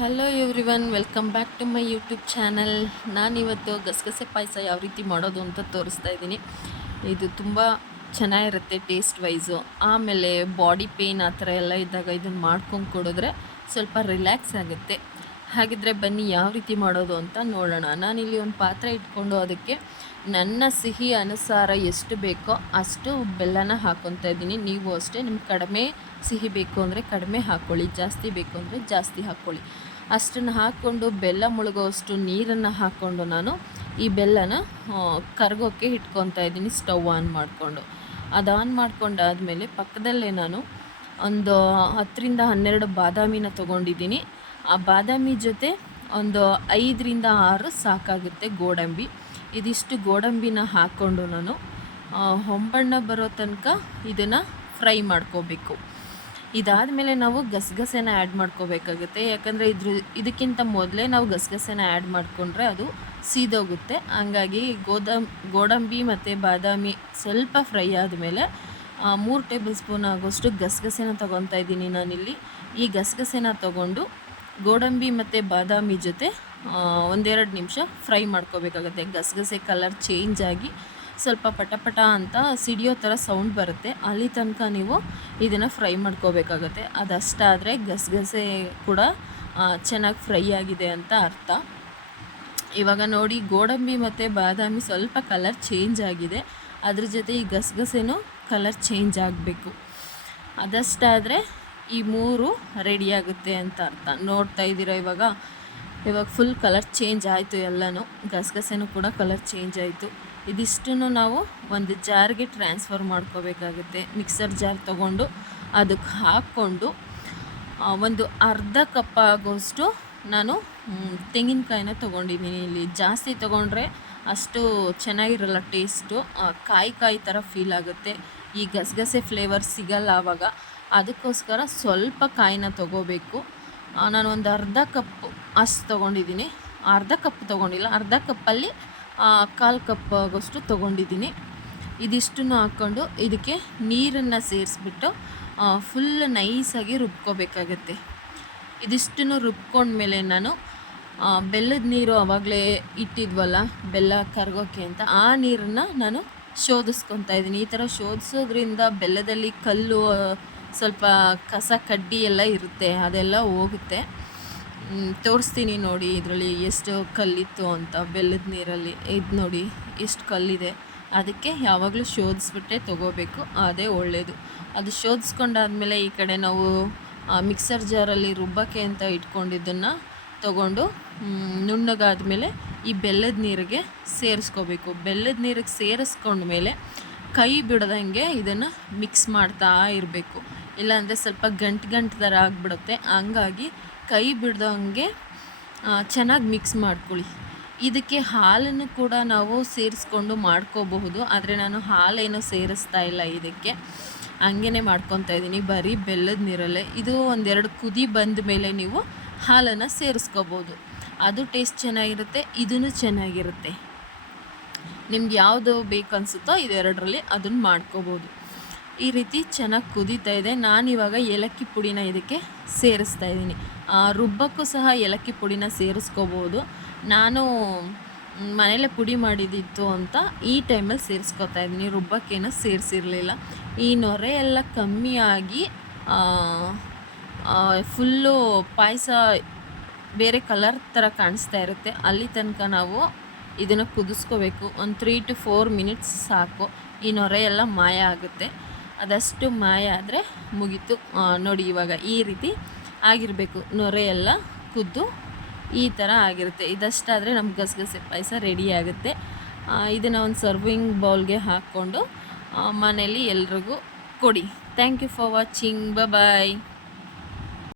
Hello everyone, welcome back to my YouTube channel. ನಾನಿವತ್ತು ಗಸಗಸೆ ಪಾಯಸ ಯಾವ ರೀತಿ ಮಾಡೋದು ಅಂತ ತೋರಿಸ್ತಾ ಇದ್ದೀನಿ. ಇದು ತುಂಬ ಚೆನ್ನಾಗಿರುತ್ತೆ ಟೇಸ್ಟ್ ವೈಸು. ಆಮೇಲೆ ಬಾಡಿ ಪೇಯ್ನ್ ಆ ಥರ ಎಲ್ಲ ಇದ್ದಾಗ ಇದನ್ನು ಮಾಡ್ಕೊಂಡು ಕೊಡಿದ್ರೆ ಸ್ವಲ್ಪ ರಿಲ್ಯಾಕ್ಸ್ ಆಗುತ್ತೆ. ಹಾಗಿದ್ರೆ ಬನ್ನಿ ಯಾವ ರೀತಿ ಮಾಡೋದು ಅಂತ ನೋಡೋಣ. ನಾನಿಲ್ಲಿ ಒಂದು ಪಾತ್ರೆ ಇಟ್ಕೊಂಡು ಅದಕ್ಕೆ ನನ್ನ ಸಿಹಿ ಅನುಸಾರ ಎಷ್ಟು ಬೇಕೋ ಅಷ್ಟು ಬೆಲ್ಲನ ಹಾಕ್ಕೊತಾ ಇದ್ದೀನಿ. ನೀವು ಅಷ್ಟೇ, ನಿಮ್ಗೆ ಕಡಿಮೆ ಸಿಹಿ ಬೇಕು ಅಂದರೆ ಕಡಿಮೆ ಹಾಕ್ಕೊಳ್ಳಿ, ಜಾಸ್ತಿ ಬೇಕು ಅಂದರೆ ಜಾಸ್ತಿ ಹಾಕ್ಕೊಳ್ಳಿ. ಅಷ್ಟನ್ನು ಹಾಕ್ಕೊಂಡು ಬೆಲ್ಲ ಮುಳುಗೋಷ್ಟು ನೀರನ್ನು ಹಾಕ್ಕೊಂಡು ನಾನು ಈ ಬೆಲ್ಲನ ಕರಗೋಕ್ಕೆ ಇಟ್ಕೊತಾ ಇದ್ದೀನಿ ಸ್ಟವ್ ಆನ್ ಮಾಡಿಕೊಂಡು. ಅದು ಆನ್ ಮಾಡ್ಕೊಂಡಾದಮೇಲೆ ಪಕ್ಕದಲ್ಲೇ ನಾನು ಒಂದು 10ರಿಂದ 12 ಬಾದಾಮಿನ ತೊಗೊಂಡಿದ್ದೀನಿ. ಆ ಬಾದಾಮಿ ಜೊತೆ ಒಂದು 5ರಿಂದ 6 ಸಾಕಾಗುತ್ತೆ ಗೋಡಂಬಿ. ಇದಿಷ್ಟು ಗೋಡಂಬಿನ ಹಾಕ್ಕೊಂಡು ನಾನು ಹೊಂಬಣ್ಣ ಬರೋ ತನಕ ಇದನ್ನು ಫ್ರೈ ಮಾಡ್ಕೋಬೇಕು. ಇದಾದಮೇಲೆ ನಾವು ಗಸಗಸೆನ ಆ್ಯಡ್ ಮಾಡ್ಕೋಬೇಕಾಗುತ್ತೆ. ಯಾಕಂದರೆ ಇದಕ್ಕಿಂತ ಮೊದಲೇ ನಾವು ಗಸಗಸೆನ ಆ್ಯಡ್ ಮಾಡಿಕೊಂಡ್ರೆ ಅದು ಸೀದೋಗುತ್ತೆ. ಹಂಗಾಗಿ ಗೋಡಂಬಿ ಮತ್ತು ಬಾದಾಮಿ ಸ್ವಲ್ಪ ಫ್ರೈ ಆದಮೇಲೆ 3 ಟೇಬಲ್ ಸ್ಪೂನ್ ಆಗೋಷ್ಟು ಗಸಗಸೆನ ತೊಗೊತಾ ಇದ್ದೀನಿ ನಾನಿಲ್ಲಿ. ಈ ಗಸಗಸೆನ ತೊಗೊಂಡು ಗೋಡಂಬಿ ಮತ್ತು ಬಾದಾಮಿ ಜೊತೆ 1-2 ನಿಮಿಷ ಫ್ರೈ ಮಾಡ್ಕೋಬೇಕಾಗುತ್ತೆ. ಗಸಗಸೆ ಕಲರ್ ಚೇಂಜ್ ಆಗಿ ಸ್ವಲ್ಪ ಪಟ ಅಂತ ಸಿಡಿಯೋ ಥರ ಸೌಂಡ್ ಬರುತ್ತೆ. ಅಲ್ಲಿ ತನಕ ನೀವು ಇದನ್ನು ಫ್ರೈ ಮಾಡ್ಕೋಬೇಕಾಗತ್ತೆ. ಅದಷ್ಟಾದರೆ ಗಸಗಸೆ ಕೂಡ ಚೆನ್ನಾಗಿ ಫ್ರೈ ಆಗಿದೆ ಅಂತ ಅರ್ಥ. ಇವಾಗ ನೋಡಿ, ಗೋಡಂಬಿ ಮತ್ತು ಬಾದಾಮಿ ಸ್ವಲ್ಪ ಕಲರ್ ಚೇಂಜ್ ಆಗಿದೆ. ಅದ್ರ ಜೊತೆ ಈ ಗಸಗಸೆನೂ ಕಲರ್ ಚೇಂಜ್ ಆಗಬೇಕು. ಅದಷ್ಟಾದರೆ ಈ 3 ರೆಡಿಯಾಗುತ್ತೆ ಅಂತ ಅರ್ಥ. ನೋಡ್ತಾ ಇದ್ದೀರಾ, ಇವಾಗ ಫುಲ್ ಕಲರ್ ಚೇಂಜ್ ಆಯಿತು. ಎಲ್ಲನೂ ಗಸಗಸೆನೂ ಕೂಡ ಕಲರ್ ಚೇಂಜ್ ಆಯಿತು. ಇದಿಷ್ಟನ್ನು ನಾವು ಒಂದು ಜಾರ್ಗೆ ಟ್ರಾನ್ಸ್ಫರ್ ಮಾಡ್ಕೋಬೇಕಾಗುತ್ತೆ. ಮಿಕ್ಸರ್ ಜಾರ್ ತೊಗೊಂಡು ಅದಕ್ಕೆ ಹಾಕ್ಕೊಂಡು ಒಂದು ಅರ್ಧ ಕಪ್ ಆಗೋಷ್ಟು ನಾನು ತೆಂಗಿನಕಾಯಿನ ತೊಗೊಂಡಿದ್ದೀನಿ. ಇಲ್ಲಿ ಜಾಸ್ತಿ ತೊಗೊಂಡ್ರೆ ಅಷ್ಟು ಚೆನ್ನಾಗಿರಲ್ಲ ಟೇಸ್ಟು, ಕಾಯಿ ಥರ ಫೀಲ್ ಆಗುತ್ತೆ. ಈ ಗಸಗಸೆ ಫ್ಲೇವರ್ ಸಿಗಲ್ಲ ಆವಾಗ. ಅದಕ್ಕೋಸ್ಕರ ಸ್ವಲ್ಪ ಕಾಯಿನ ತೊಗೋಬೇಕು. ನಾನು ಒಂದು ಅರ್ಧ ಕಪ್ ಅಷ್ಟು ತೊಗೊಂಡಿದ್ದೀನಿ. ಅರ್ಧ ಕಪ್ ತೊಗೊಂಡಿಲ್ಲ, ಅರ್ಧ ಕಪ್ಪಲ್ಲಿ 1/4 ಕಪ್ ಆಗೋಷ್ಟು ತೊಗೊಂಡಿದ್ದೀನಿ. ಇದಿಷ್ಟನ್ನು ಹಾಕ್ಕೊಂಡು ಇದಕ್ಕೆ ನೀರನ್ನು ಸೇರಿಸ್ಬಿಟ್ಟು ಫುಲ್ ನೈಸಾಗಿ ರುಬ್ಕೋಬೇಕಾಗತ್ತೆ. ಇದಿಷ್ಟನ್ನು ರುಬ್ಕೊಂಡ್ಮೇಲೆ ನಾನು ಬೆಲ್ಲದ ನೀರು ಆವಾಗಲೇ ಇಟ್ಟಿದ್ವಲ್ಲ ಬೆಲ್ಲ ಕರಗೋಕ್ಕೆ ಅಂತ, ಆ ನೀರನ್ನು ನಾನು ಶೋಧಿಸ್ಕೊತಾ ಇದ್ದೀನಿ. ಈ ಥರ ಶೋಧಿಸೋದ್ರಿಂದ ಬೆಲ್ಲದಲ್ಲಿ ಕಲ್ಲು, ಸ್ವಲ್ಪ ಕಸ ಕಡ್ಡಿ ಎಲ್ಲ ಇರುತ್ತೆ, ಅದೆಲ್ಲ ಹೋಗುತ್ತೆ. ತೋರಿಸ್ತೀನಿ ನೋಡಿ ಇದರಲ್ಲಿ ಎಷ್ಟು ಕಲ್ಲಿತ್ತು ಅಂತ. ಬೆಲ್ಲದ ನೀರಲ್ಲಿ ಇದು ನೋಡಿ ಎಷ್ಟು ಕಲ್ಲಿದೆ. ಅದಕ್ಕೆ ಯಾವಾಗಲೂ ಶೋಧಿಸ್ಬಿಟ್ಟೆ ತೊಗೋಬೇಕು, ಅದೇ ಒಳ್ಳೆಯದು. ಅದು ಶೋಧಿಸ್ಕೊಂಡಾದ್ಮೇಲೆ ಈ ಕಡೆ ನಾವು ಮಿಕ್ಸರ್ ಜಾರಲ್ಲಿ ರುಬ್ಬಕ್ಕೆ ಅಂತ ಇಟ್ಕೊಂಡಿದ್ದನ್ನು ತೊಗೊಂಡು ನುಣ್ಣಗಾದ್ಮೇಲೆ ಈ ಬೆಲ್ಲದ ನೀರಿಗೆ ಸೇರಿಸ್ಕೋಬೇಕು. ಬೆಲ್ಲದ ನೀರಿಗೆ ಸೇರಿಸ್ಕೊಂಡ್ಮೇಲೆ ಕೈ ಬಿಡದಂಗೆ ಇದನ್ನು ಮಿಕ್ಸ್ ಮಾಡ್ತಾ ಇರಬೇಕು. ಇಲ್ಲಾಂದರೆ ಸ್ವಲ್ಪ ಗಂಟು ಥರ ಆಗಿಬಿಡುತ್ತೆ. ಹಂಗಾಗಿ ಕೈ ಬಿಡ್ದಂಗೆ ಚೆನ್ನಾಗಿ ಮಿಕ್ಸ್ ಮಾಡ್ಕೊಳ್ಳಿ. ಇದಕ್ಕೆ ಹಾಲನ್ನು ಕೂಡ ನಾವು ಸೇರಿಸ್ಕೊಂಡು ಮಾಡ್ಕೋಬಹುದು, ಆದರೆ ನಾನು ಹಾಲೇನೂ ಸೇರಿಸ್ತಾ ಇಲ್ಲ ಇದಕ್ಕೆ. ಹಂಗೇ ಮಾಡ್ಕೊತಾ ಇದ್ದೀನಿ ಬರೀ ಬೆಲ್ಲದ ನೀರಲ್ಲೇ. ಇದು 1-2 ಕುದಿ ಬಂದ ಮೇಲೆ ನೀವು ಹಾಲನ್ನು ಸೇರಿಸ್ಕೋಬೋದು. ಅದು ಟೇಸ್ಟ್ ಚೆನ್ನಾಗಿರುತ್ತೆ, ಇದೂ ಚೆನ್ನಾಗಿರುತ್ತೆ. ನಿಮ್ಗೆ ಯಾವುದು ಬೇಕು ಅನಿಸುತ್ತೋ ಇದೆರಡರಲ್ಲಿ ಅದನ್ನು ಮಾಡ್ಕೋಬೋದು. ಈ ರೀತಿ ಚೆನ್ನಾಗಿ ಕುದೀತಾ ಇದೆ. ನಾನಿವಾಗ ಏಲಕ್ಕಿ ಪುಡಿನ ಇದಕ್ಕೆ ಸೇರಿಸ್ತಾ ಇದ್ದೀನಿ. ರುಬ್ಬಕ್ಕೂ ಸಹ ಏಲಕ್ಕಿ ಪುಡಿನ ಸೇರಿಸ್ಕೋಬೋದು. ನಾನು ಮನೇಲೇ ಪುಡಿ ಮಾಡಿದ್ದಿತ್ತು ಅಂತ ಈ ಟೈಮಲ್ಲಿ ಸೇರಿಸ್ಕೋತಾ ಇದ್ದೀನಿ. ರುಬ್ಬಕ್ಕೇನೂ ಸೇರಿಸಿರಲಿಲ್ಲ. ಈ ನೊರೆ ಎಲ್ಲ ಕಮ್ಮಿ ಆಗಿ ಫುಲ್ಲು ಪಾಯಸ ಬೇರೆ ಕಲರ್ ಥರ ಕಾಣಿಸ್ತಾ ಇರುತ್ತೆ. ಅಲ್ಲಿ ತನಕ ನಾವು ಇದನ್ನು ಕುದಿಸ್ಕೋಬೇಕು. ಒಂದು 3 to 4 ಮಿನಿಟ್ಸ್ ಸಾಕು. ಈ ನೊರೆ ಎಲ್ಲ ಮಾಯ ಆಗುತ್ತೆ. ಅದಷ್ಟು ಮಾಯ ಆದರೆ ಮುಗೀತು. ನೋಡಿ, ಇವಾಗ ಈ ರೀತಿ ಆಗಿರಬೇಕು. ನೊರೆ ಎಲ್ಲ ಕುದ್ದು ಈ ಥರ ಆಗಿರುತ್ತೆ. ಇದಷ್ಟಾದರೆ ನಮ್ಮ ಗಸಗಸೆ ಪಾಯಸ ರೆಡಿ ಆಗುತ್ತೆ. ಇದನ್ನು ಒಂದು ಸರ್ವಿಂಗ್ ಬೌಲ್ಗೆ ಹಾಕ್ಕೊಂಡು ಮನೇಲಿ ಎಲ್ರಿಗೂ ಕೊಡಿ. Thank you for watching. Bye.